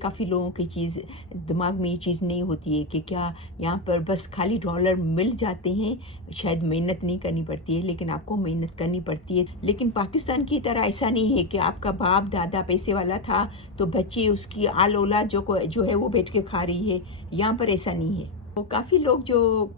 काफ़ी लोगों की चीज़ दिमाग में ये चीज़ नहीं होती है कि क्या यहाँ पर बस खाली डॉलर मिल जाते हैं, शायद मेहनत नहीं करनी पड़ती है, लेकिन आपको मेहनत करनी पड़ती है। लेकिन पाकिस्तान की तरह ऐसा नहीं है कि आपका बाप दादा पैसे वाला था तो बच्चे उसकी आल औलाद जो है वो बैठ के खा रही है। यहाँ पर ऐसा नहीं है। तो काफ़ी लोग जो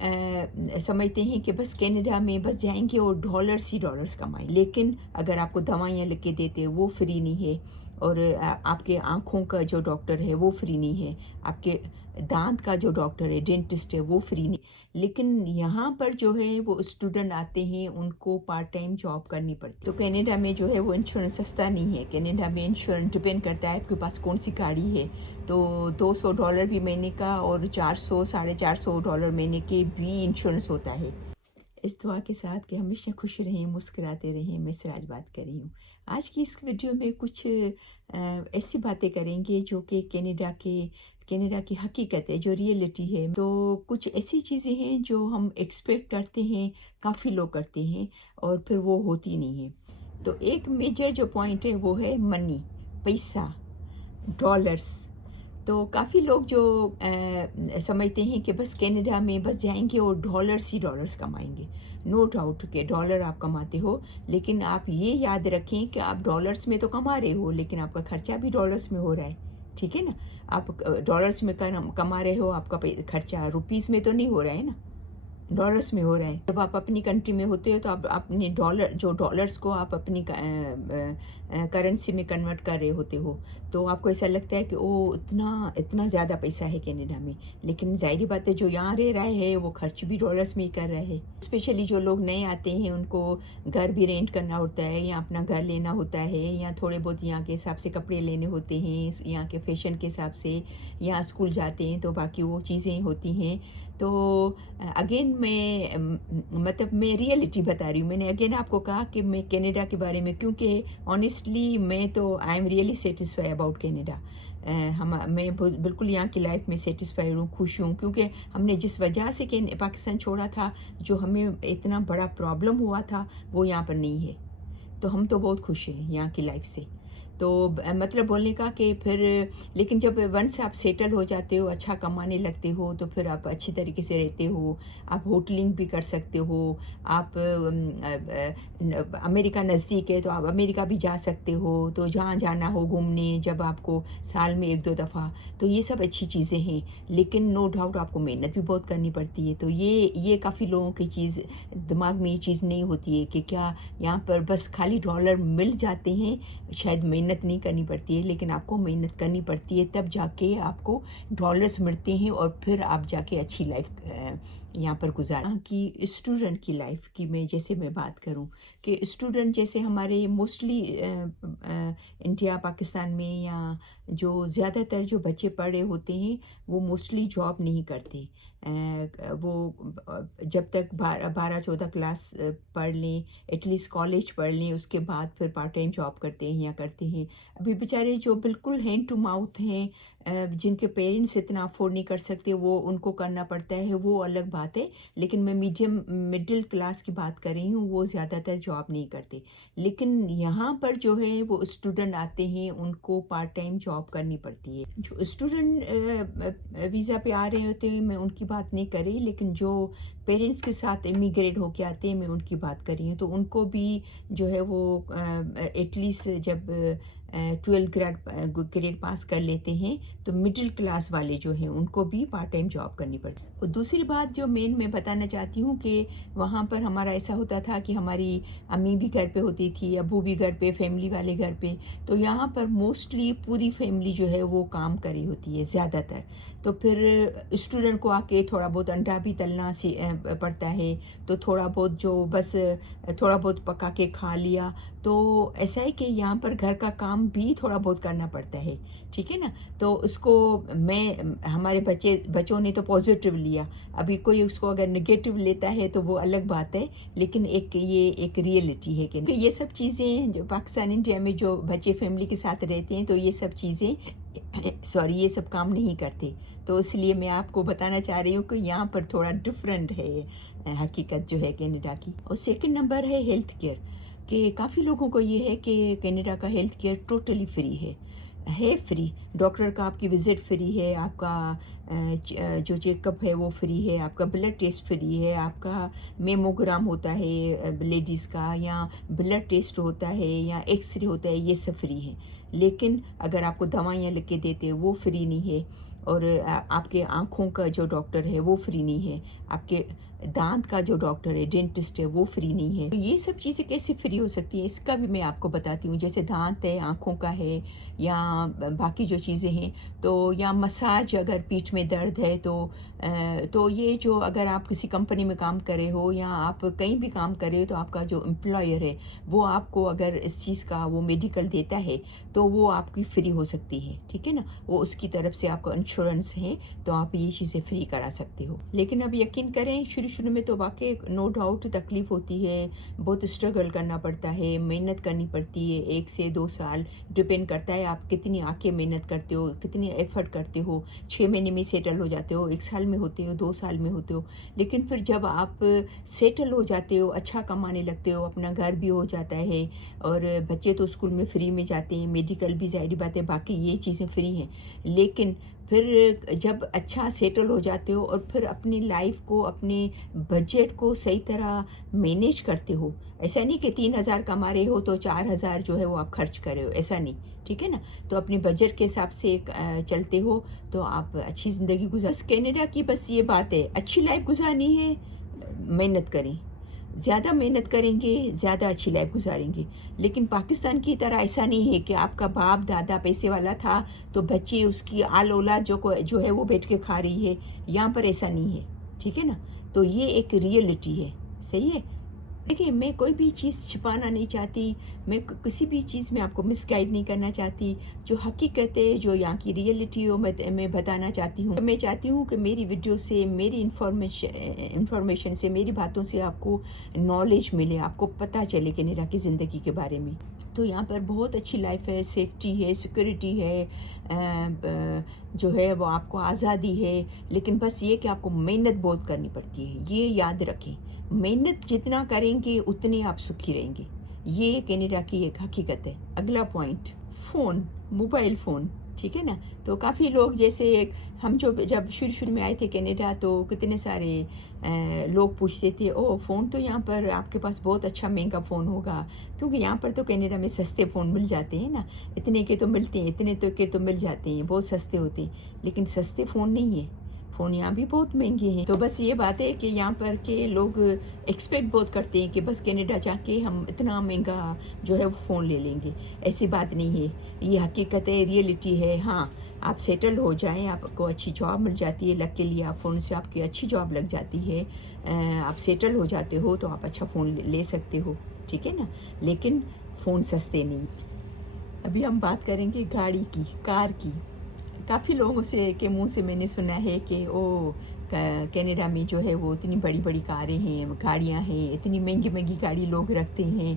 समझते हैं कि बस कनाडा में बस जाएंगे और डॉलर्स ही डॉलर्स कमाएंगे, लेकिन अगर आपको दवाइयाँ लिख के देते हैं वो फ्री नहीं है, और आपके आँखों का जो डॉक्टर है वो फ्री नहीं है, आपके दांत का जो डॉक्टर है डेंटिस्ट है वो फ्री नहीं। लेकिन यहाँ पर जो है वो स्टूडेंट आते हैं, उनको पार्ट टाइम जॉब करनी पड़ती है। तो कनाडा में जो है वो इंश्योरेंस सस्ता नहीं है। कनाडा में इंश्योरेंस डिपेंड करता है आपके पास कौन सी गाड़ी है। तो $200 भी महीने का और 400 $450 महीने के भी इंश्योरेंस होता है। इस दुआ के साथ कि हमेशा खुश रहें, मुस्कुराते रहें। मैं सिराज बात कर रही हूँ। आज की इस वीडियो में कुछ ऐसी बातें करेंगे जो कि कनाडा की हकीकत है, जो रियलिटी है। तो कुछ ऐसी चीज़ें हैं जो हम एक्सपेक्ट करते हैं, काफ़ी लोग करते हैं और फिर वो होती नहीं है। तो एक मेजर जो पॉइंट है वो है मनी, पैसा, डॉलर्स। तो काफ़ी लोग जो समझते हैं कि बस कनाडा में बस जाएंगे और डॉलर्स ही डॉलर्स कमाएंगे। नो डाउट कि डॉलर आप कमाते हो, लेकिन आप ये याद रखें कि आप डॉलर्स में तो कमा रहे हो, लेकिन आपका खर्चा भी डॉलर्स में हो रहा है। ठीक है ना? आप डॉलर्स में कमा रहे हो, आपका खर्चा रुपीज़ में तो नहीं हो रहा है ना, डॉलर्स में हो रहा है। जब आप अपनी कंट्री में होते हो तो आप अपने डॉलर्स को आप अपनी करेंसी में कन्वर्ट कर रहे होते हो, तो आपको ऐसा लगता है कि ओ इतना ज़्यादा पैसा है कनाडा में। लेकिन ज़ाहिर बात है जो यहाँ रह रहा है वो खर्च भी डॉलर्स में ही कर रहा है। स्पेशली जो लोग नए आते हैं उनको घर भी रेंट करना होता है, या अपना घर लेना होता है, या थोड़े बहुत यहाँ के हिसाब से कपड़े लेने होते हैं, यहाँ के फैशन के हिसाब से, यहाँ स्कूल जाते हैं तो बाकी वो चीज़ें होती हैं। तो अगेन मैं रियलिटी बता रही हूँ। मैंने अगेन आपको कहा कि मैं कनाडा के बारे में, क्योंकि ऑनेस्टली मैं तो I am really satisfy about Canada. मैं बिल्कुल यहाँ की लाइफ में सेटिस्फाइड हूँ, खुश हूँ, क्योंकि हमने जिस वजह से पाकिस्तान छोड़ा था, जो हमें इतना बड़ा प्रॉब्लम हुआ था, वो यहाँ पर नहीं है। तो हम तो बहुत खुश हैं यहाँ की लाइफ से। तो मतलब बोलने का कि फिर, लेकिन जब वंस आप सेटल हो जाते हो, अच्छा कमाने लगते हो, तो फिर आप अच्छी तरीके से रहते हो। आप होटलिंग भी कर सकते हो। आप अमेरिका नज़दीक है तो आप अमेरिका भी जा सकते हो। तो जहाँ जाना हो घूमने, जब आपको साल में 1-2 दफ़ा, तो ये सब अच्छी चीज़ें हैं। लेकिन नो डाउट आपको मेहनत भी बहुत करनी पड़ती है। तो ये काफ़ी लोगों की चीज़ दिमाग में ये चीज़ नहीं होती है कि क्या यहाँ पर बस खाली डॉलर मिल जाते हैं, शायद मेहनत नहीं करनी पड़ती है, लेकिन आपको मेहनत करनी पड़ती है, तब जाके आपको डॉलर्स मिलते हैं और फिर आप जाके अच्छी लाइफ यहाँ पर गुजारा। कि स्टूडेंट की लाइफ की मैं बात करूँ कि स्टूडेंट जैसे हमारे मोस्टली इंडिया पाकिस्तान में, या जो ज़्यादातर जो बच्चे पढ़ रहे होते हैं वो मोस्टली जॉब नहीं करते। वो जब तक 12-14 क्लास पढ़ लें, एटलीस्ट कॉलेज पढ़ लें, उसके बाद फिर पार्ट टाइम जॉब करते हैं या करते हैं। अभी बेचारे जो बिल्कुल हैंड टू माउथ हैं, जिनके पेरेंट्स इतना अफोर्ड नहीं कर सकते, वो उनको करना पड़ता है, वो अलग बात है। लेकिन मैं मिडिल क्लास की बात कर रही हूँ, वो ज़्यादातर जॉब नहीं करते। लेकिन यहाँ पर जो है वो स्टूडेंट आते हैं, उनको पार्ट टाइम जॉब करनी पड़ती है। जो स्टूडेंट वीज़ा पे आ रहे होते हैं, मैं उनकी बात नहीं कर रही, लेकिन जो पेरेंट्स के साथ इमिग्रेट होके आते हैं, मैं उनकी बात कर रही हूँ। तो उनको भी जो है वो एटलीस्ट जब 12 ग्रेड पास कर लेते हैं, तो मिडिल क्लास वाले जो हैं उनको भी पार्ट टाइम जॉब करनी पड़ती है। और दूसरी बात जो मैं बताना चाहती हूँ कि वहाँ पर हमारा ऐसा होता था कि हमारी अम्मी भी घर पे होती थी, अब्बू भी घर पे, फैमिली वाले घर पे। तो यहाँ पर मोस्टली पूरी फैमिली जो है वो काम कर रही होती है ज़्यादातर। तो फिर स्टूडेंट को आके थोड़ा बहुत अंडा भी तलना पड़ता है, तो थोड़ा बहुत जो बस थोड़ा बहुत पका के खा लिया। तो ऐसा है कि यहाँ पर घर का काम भी थोड़ा बहुत करना पड़ता है। ठीक है ना? तो उसको हमारे बच्चों ने तो पॉजिटिव लिया। अभी कोई उसको अगर नेगेटिव लेता है तो वो अलग बात है, लेकिन ये एक रियलिटी है कि ये सब चीज़ें जो पाकिस्तान इंडिया में जो बच्चे फैमिली के साथ रहते हैं, तो ये सब चीज़ें ये सब काम नहीं करते। तो इसलिए मैं आपको बताना चाह रही हूँ कि यहाँ पर थोड़ा डिफरेंट है हकीकत जो है कनाडा की। और सेकंड नंबर है हेल्थ केयर, कि काफ़ी लोगों को ये है कि कनाडा का हेल्थ केयर टोटली फ्री है। ہے فری، ڈاکٹر کا آپ کی وزٹ فری ہے، آپ کا جو چیک اپ ہے وہ فری ہے، آپ کا بلڈ ٹیسٹ فری ہے، آپ کا میموگرام ہوتا ہے لیڈیز کا، یا بلڈ ٹیسٹ ہوتا ہے، یا ایکس رے ہوتا ہے، یہ سب فری ہے۔ لیکن اگر آپ کو دوائیاں لکھ کے دیتے ہیں وہ فری نہیں ہے، اور آپ کے آنکھوں کا جو ڈاکٹر ہے وہ فری نہیں ہے، آپ کے دانت کا جو ڈاکٹر ہے ڈینٹسٹ ہے وہ فری نہیں ہے۔ یہ سب چیزیں کیسے فری ہو سکتی ہیں، اس کا بھی میں آپ کو بتاتی ہوں۔ جیسے دانت ہے، آنکھوں کا ہے، یا باقی جو چیزیں ہیں، تو یا مساج اگر پیٹھ میں درد ہے تو یہ جو اگر آپ کسی کمپنی میں کام کرے ہو یا آپ کہیں بھی کام کرے ہو، تو آپ کا جو امپلائر ہے وہ آپ کو اگر اس چیز کا وہ میڈیکل دیتا ہے تو وہ آپ کی فری ہو سکتی ہے، ٹھیک ہے نا، وہ اس کی طرف سے آپ کا انشورنس ہے تو آپ یہ چیزیں فری کرا سکتے ہو۔ لیکن اب یقین کریں شروع میں تو واقعی نو ڈاؤٹ تکلیف ہوتی ہے، بہت اسٹرگل کرنا پڑتا ہے، محنت کرنی پڑتی ہے، 1 سے 2 سال ڈپینڈ کرتا ہے آپ کتنی آنکھیں محنت کرتے ہو، کتنی ایفرٹ کرتے ہو۔ 6 مہینے میں سیٹل ہو جاتے ہو، 1 سال میں ہوتے ہو، 2 سال میں ہوتے ہو، لیکن پھر جب آپ سیٹل ہو جاتے ہو، اچھا کمانے لگتے ہو، اپنا گھر بھی ہو جاتا ہے، اور بچے تو اسکول میں فری میں جاتے ہیں، میڈیکل بھی ظاہری بات ہے، باقی یہ چیزیں فری ہیں، لیکن پھر جب اچھا سیٹل ہو جاتے ہو اور پھر اپنی لائف کو، اپنے بجٹ کو صحیح طرح مینیج کرتے ہو، ایسا نہیں کہ 3,000 کما رہے ہو تو 4,000 جو ہے وہ آپ خرچ کر رہے ہو، ایسا نہیں، ٹھیک ہے نا، تو اپنے بجٹ کے حساب سے چلتے ہو تو آپ اچھی زندگی بس کینیڈا کی بس یہ بات ہے، اچھی لائف گزارنی ہے، محنت کریں، زیادہ محنت کریں گے زیادہ اچھی لائف گزاریں گے۔ لیکن پاکستان کی طرح ایسا نہیں ہے کہ آپ کا باپ دادا پیسے والا تھا تو بچے اس کی آل اولاد جو ہے وہ بیٹھ کے کھا رہی ہے، یہاں پر ایسا نہیں ہے، ٹھیک ہے نا، تو یہ ایک ریئلٹی ہے، صحیح ہے۔ دیکھیے میں کوئی بھی چیز چھپانا نہیں چاہتی، میں کسی بھی چیز میں آپ کو مس گائیڈ نہیں کرنا چاہتی، جو حقیقت ہے، جو یہاں کی ریئلٹی ہو میں بتانا چاہتی ہوں۔ میں چاہتی ہوں کہ میری ویڈیو سے، میری انفارمیشن سے، میری باتوں سے آپ کو نالج ملے، آپ کو پتہ چلے کینیڈا کی زندگی کے بارے میں۔ تو یہاں پر بہت اچھی لائف ہے، سیفٹی ہے، سیکورٹی ہے، جو ہے وہ آپ کو آزادی ہے، لیکن بس یہ کہ آپ کو محنت بہت کرنی پڑتی ہے، یہ یاد رکھیں، محنت جتنا کریں گے اتنے آپ سکھی رہیں گے، یہ کینیڈا کی ایک حقیقت ہے۔ اگلا پوائنٹ، فون، موبائل فون، ٹھیک ہے نا، تو کافی لوگ جیسے ہم جب شروع میں آئے تھے کینیڈا تو کتنے سارے لوگ پوچھتے تھے، او فون تو یہاں پر آپ کے پاس بہت اچھا مہنگا فون ہوگا، کیونکہ یہاں پر تو کینیڈا میں سستے فون مل جاتے ہیں نا، اتنے کے تو ملتے ہیں، اتنے کے تو مل جاتے ہیں، بہت سستے ہوتے ہیں، لیکن سستے فون نہیں ہیں، فون یہاں بھی بہت مہنگے ہیں۔ تو بس یہ بات ہے کہ یہاں پر کے لوگ ایکسپیکٹ بہت کرتے ہیں کہ بس کینیڈا جا کے ہم اتنا مہنگا جو ہے وہ فون لے لیں گے، ایسی بات نہیں ہے، یہ حقیقت ہے، ریئلٹی ہے۔ ہاں آپ سیٹل ہو جائیں، آپ کو اچھی جاب مل جاتی ہے، لگ کے لیے آپ فون سے آپ کی اچھی جاب لگ جاتی ہے، آپ سیٹل ہو جاتے ہو تو آپ اچھا فون لے سکتے ہو، ٹھیک ہے نا، لیکن فون سستے نہیں۔ ابھی ہم بات کریں گے گاڑی کی، کار کی۔ کافی لوگوں کے منہ سے میں نے سنا ہے کہ کینیڈا میں جو ہے وہ اتنی بڑی بڑی کاریں ہیں، گاڑیاں ہیں، اتنی مہنگی مہنگی گاڑی لوگ رکھتے ہیں۔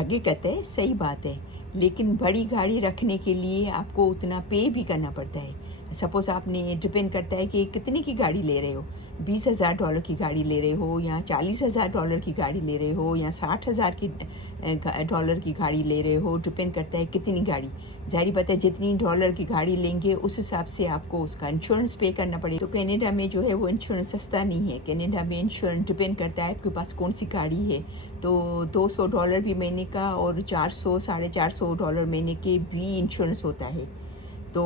حقیقت ہے، صحیح بات ہے، لیکن بڑی گاڑی رکھنے کے لیے آپ کو اتنا پے بھی کرنا پڑتا ہے۔ سپوز آپ نے ڈپینڈ کرتا ہے کہ کتنے کی گاڑی لے رہے ہو، $20,000 کی گاڑی لے رہے ہو، یا $40,000 کی گاڑی لے رہے ہو، یا $60,000 کی گاڑی لے رہے ہو، ڈپینڈ کرتا ہے کتنی گاڑی۔ ظاہری بات ہے جتنی ڈالر کی گاڑی لیں گے اس حساب سے آپ کو اس کا انشورنس پے کرنا پڑے۔ تو کینیڈا میں جو ہے وہ انشورنس سستا نہیں ہے، کینیڈا میں انشورنس ڈپینڈ کرتا ہے آپ کے پاس کون سی گاڑی ہے، تو $200 بھی مہینے کا اور $400 مہینے کے بھی انشورنس ہوتا ہے۔ تو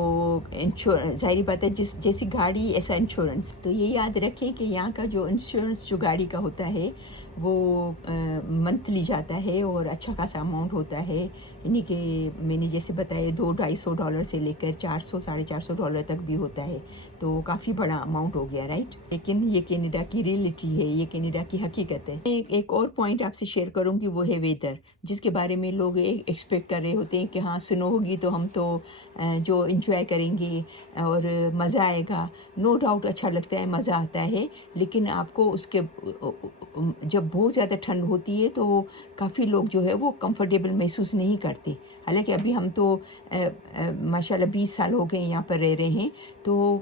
ظاہری بات ہے جیسی گاڑی ایسا انشورنس۔ تو یہ یاد رکھیں کہ یہاں کا جو انشورنس جو گاڑی کا ہوتا ہے وہ منتھلی جاتا ہے اور اچھا خاصا اماؤنٹ ہوتا ہے، یعنی کہ میں نے جیسے بتایا $200-250 سے لے کر $400-450 تک بھی ہوتا ہے، تو کافی بڑا اماؤنٹ ہو گیا، رائٹ۔ لیکن یہ کینیڈا کی ریئلٹی ہے، یہ کینیڈا کی حقیقت ہے۔ ایک اور پوائنٹ آپ سے شیئر کروں گی، وہ ہے ویدر، جس کے بارے میں لوگ ایکسپیکٹ کر رہے ہوتے ہیں کہ ہاں سنو ہوگی تو ہم تو جو انجوائے کریں گے اور مزہ آئے گا۔ نو ڈاؤٹ اچھا لگتا ہے، مزہ آتا ہے، لیکن آپ کو اس کے جب بہت زیادہ ٹھنڈ ہوتی ہے تو کافی لوگ جو ہے وہ کمفرٹیبل محسوس نہیں کرتے، حالانکہ ابھی ہم تو ماشاءاللہ 20 سال ہو گئے یہاں پر رہ رہے ہیں، تو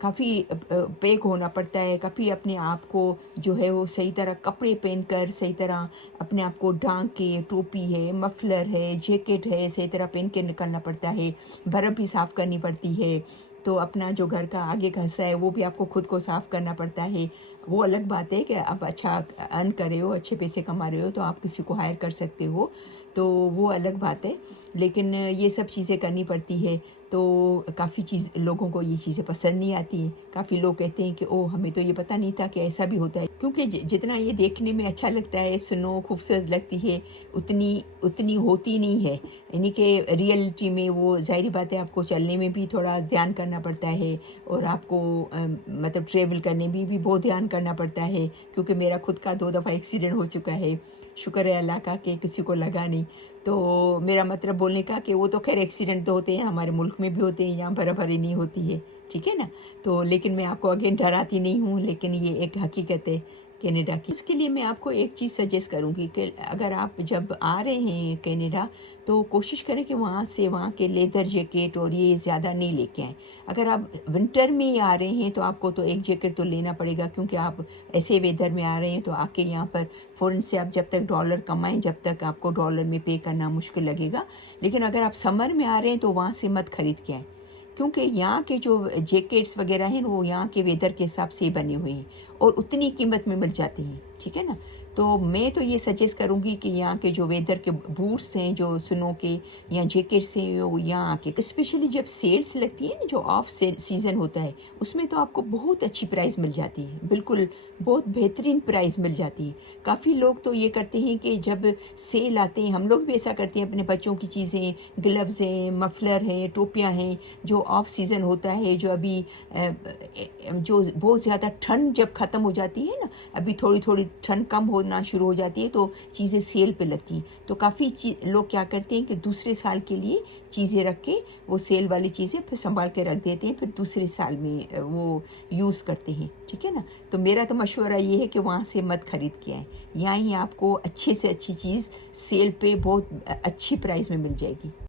काफ़ी पैक होना पड़ता है, काफ़ी अपने आप को जो है वो सही तरह कपड़े पहन कर सही तरह अपने आप को ढांक के, टोपी है, मफलर है, जैकेट है, सही तरह पहन के निकलना पड़ता है। बर्फ़ भी साफ़ करनी पड़ती है, तो अपना जो घर का आगे का हिस्सा है वो भी आपको खुद को साफ़ करना पड़ता है। वो अलग बात है कि आप अच्छा अर्न कर रहे हो, अच्छे पैसे कमा रहे हो तो आप किसी को हायर कर सकते हो, तो वो अलग बात है। लेकिन ये सब चीज़ें करनी पड़ती है, तो काफ़ी लोगों को ये चीज़ें पसंद नहीं आती हैं। काफ़ी लोग कहते हैं कि ओह, हमें तो ये पता नहीं था कि ऐसा भी होता है। क्योंकि जितना ये देखने में अच्छा लगता है, स्नो खूबसूरत लगती है, उतनी उतनी होती नहीं है। यानी कि रियलिटी में वो ज़ाहिर बात है, आपको चलने में भी थोड़ा ध्यान करना पड़ता है, और आपको मतलब ट्रैवल करने में भी बहुत ध्यान करना पड़ता है। क्योंकि मेरा खुद का 2 दफ़ा एक्सीडेंट हो चुका है, शुक्र है अल्लाह का कि किसी को लगा नहीं। तो मेरा मतलब बोलने का कि वो तो खैर एक्सीडेंट तो होते हैं, हमारे मुल्क में भी होते हैं, यहाँ बराबरी नहीं होती है, ठीक है ना। तो लेकिन मैं आपको अगेन डराती नहीं हूँ, लेकिन ये एक हकीकत है कनाडा की। इसके लिए मैं आपको एक चीज़ सजेस्ट करूँगी कि अगर आप जब आ रहे हैं कनाडा, तो कोशिश करें कि वहाँ के लेदर जैकेट और ये ज़्यादा नहीं लेके आएँ। अगर आप विंटर में ही आ रहे हैं तो आपको तो एक जैकेट तो लेना पड़ेगा, क्योंकि आप ऐसे वेदर में आ रहे हैं, तो आके यहाँ पर फ़ौरन से आप जब तक डॉलर कमाएं, जब तक आपको डॉलर में पे करना मुश्किल लगेगा। लेकिन अगर आप समर में आ रहे हैं तो वहाँ से मत खरीद के आएँ, क्योंकि यहाँ के जो जैकेट्स वगैरह हैं वो यहाँ के वेदर के हिसाब से ही बने हुए हैं और उतनी कीमत में मिल जाती हैं, ठीक है ना। तो मैं तो ये सजेस्ट करूँगी कि यहाँ के जो वेदर के बूट्स हैं, जो स्नो के या जैकेट्स हैं, वो यहाँ आके स्पेशली जब सेल्स लगती है ना, जो ऑफ सीज़न होता है, उसमें तो आपको बहुत अच्छी प्राइस मिल जाती है, बिल्कुल बहुत बेहतरीन प्राइस मिल जाती है। काफ़ी लोग तो ये करते हैं कि जब सेल आते हैं, हम लोग भी ऐसा करते हैं, अपने बच्चों की चीज़ें, ग्लव्स हैं, मफलर हैं, टोपियाँ हैं, जो ऑफ सीज़न होता है, जो अभी जो बहुत ज़्यादा ठंड जब ख़त्म हो जाती है ना, अभी थोड़ी थोड़ी ठंड कम होना शुरू हो जाती है, तो चीज़ें सेल पे लगती हैं। तो काफ़ी लोग क्या करते हैं कि दूसरे साल के लिए चीज़ें रख के, वो सेल वाली चीज़ें फिर संभाल के रख देते हैं, फिर दूसरे साल में वो यूज़ करते हैं, ठीक है ना। तो मेरा तो मशवरा ये है कि वहाँ से मत ख़रीद के आएँ, यहाँ ही आपको अच्छे से अच्छी चीज़ सेल पे बहुत अच्छी प्राइस में मिल जाएगी।